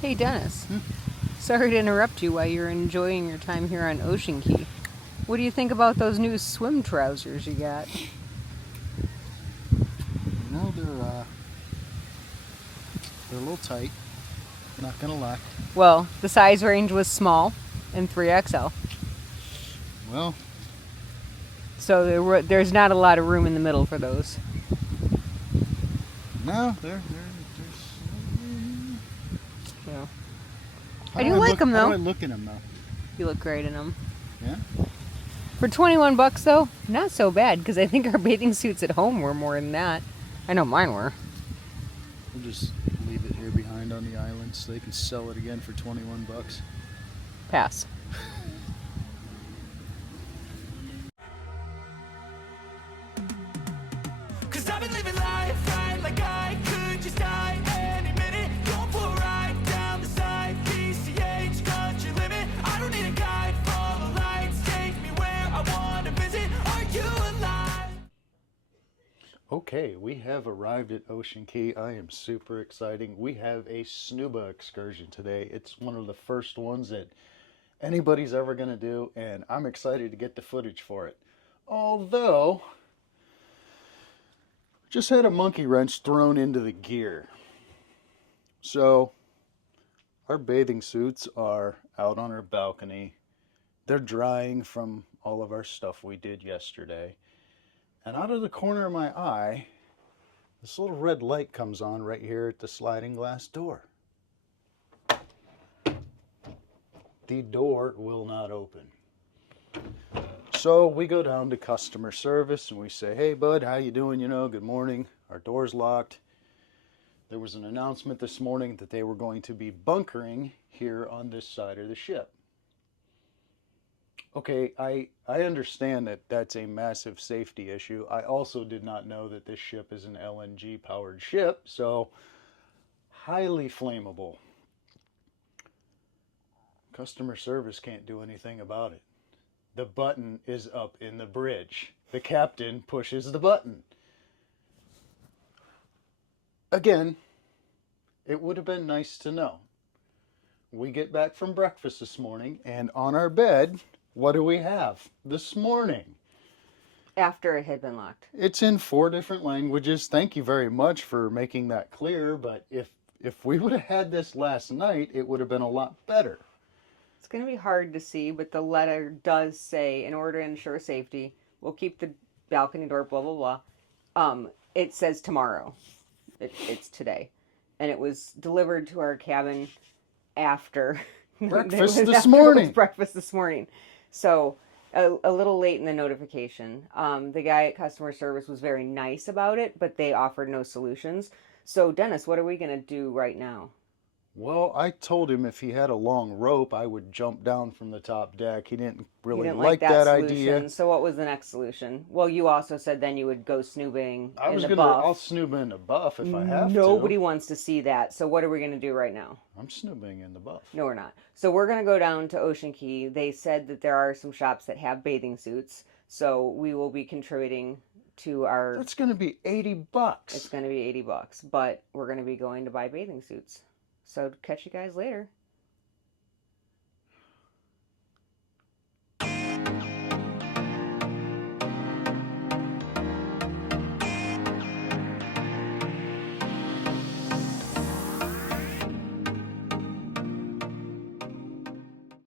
Hey Dennis, sorry to interrupt you while you're enjoying your time here on Ocean Key. What do you think about those new swim trousers you got? They're a little tight. Not gonna lie. Well, the size range was small and 3XL, Well, so there's not a lot of room in the middle for those. no, Yeah. How I do do like look? them How though. do I look in them though? You look great in them. Yeah. For 21 bucks though, not so bad because I think our bathing suits at home were more than that. I know mine were. We'll just leave it here behind on the island so they can sell it again for 21 bucks. Pass. Cause I've been living life right like I could just die any minute. Going for a ride down the side, PCH country limit. I don't need a guide, follow lights, take me where I wanna visit. Are you alive? Okay, we have arrived at Ocean Key. I am super excited. We have a snuba excursion today. It's one of the first ones that anybody's ever going to do, and I'm excited to get the footage for it. Although, just had a monkey wrench thrown into the gear. So, our bathing suits are out on our balcony. They're drying from all of our stuff we did yesterday. And out of the corner of my eye, this little red light comes on right here at the sliding glass door. The door will not open. So we go down to customer service and we say, "Hey bud, how you doing? Good morning. Our door's locked. There was an announcement this morning that they were going to be bunkering here on this side of the ship." Okay, I understand that that's a massive safety issue. I also did not know that this ship is an LNG powered ship, so highly flammable. Customer service can't do anything about it. The button is up in the bridge. The captain pushes the button. Again, it would have been nice to know. We get back from breakfast this morning, and on our bed, what do we have this morning? After it had been locked. It's in 4 different languages. Thank you very much for making that clear, but if we would have had this last night, it would have been a lot better. It's going to be hard to see, but the letter does say, in order to ensure safety, we'll keep the balcony door, blah, blah, blah. It says tomorrow. It's today. And it was delivered to our cabin after Breakfast it was this after morning. It was breakfast this morning. So a little late in the notification. The guy at customer service was very nice about it, but they offered no solutions. So Dennis, what are we going to do right now? Well, I told him if he had a long rope, I would jump down from the top deck. He didn't really You didn't like that solution. idea. So what was the next solution? Well, you also said then you would go snooping I was in the gonna, buff. I'll snoob in the buff if I have Nobody to. wants to see that. So what are we going to do right now? I'm snoobing in the buff. No, we're not. So we're going to go down to Ocean Key. They said that there are some shops that have bathing suits. So we will be contributing to our... That's going to be $80. It's going to be $80, but we're going to be going to buy bathing suits. So catch you guys later.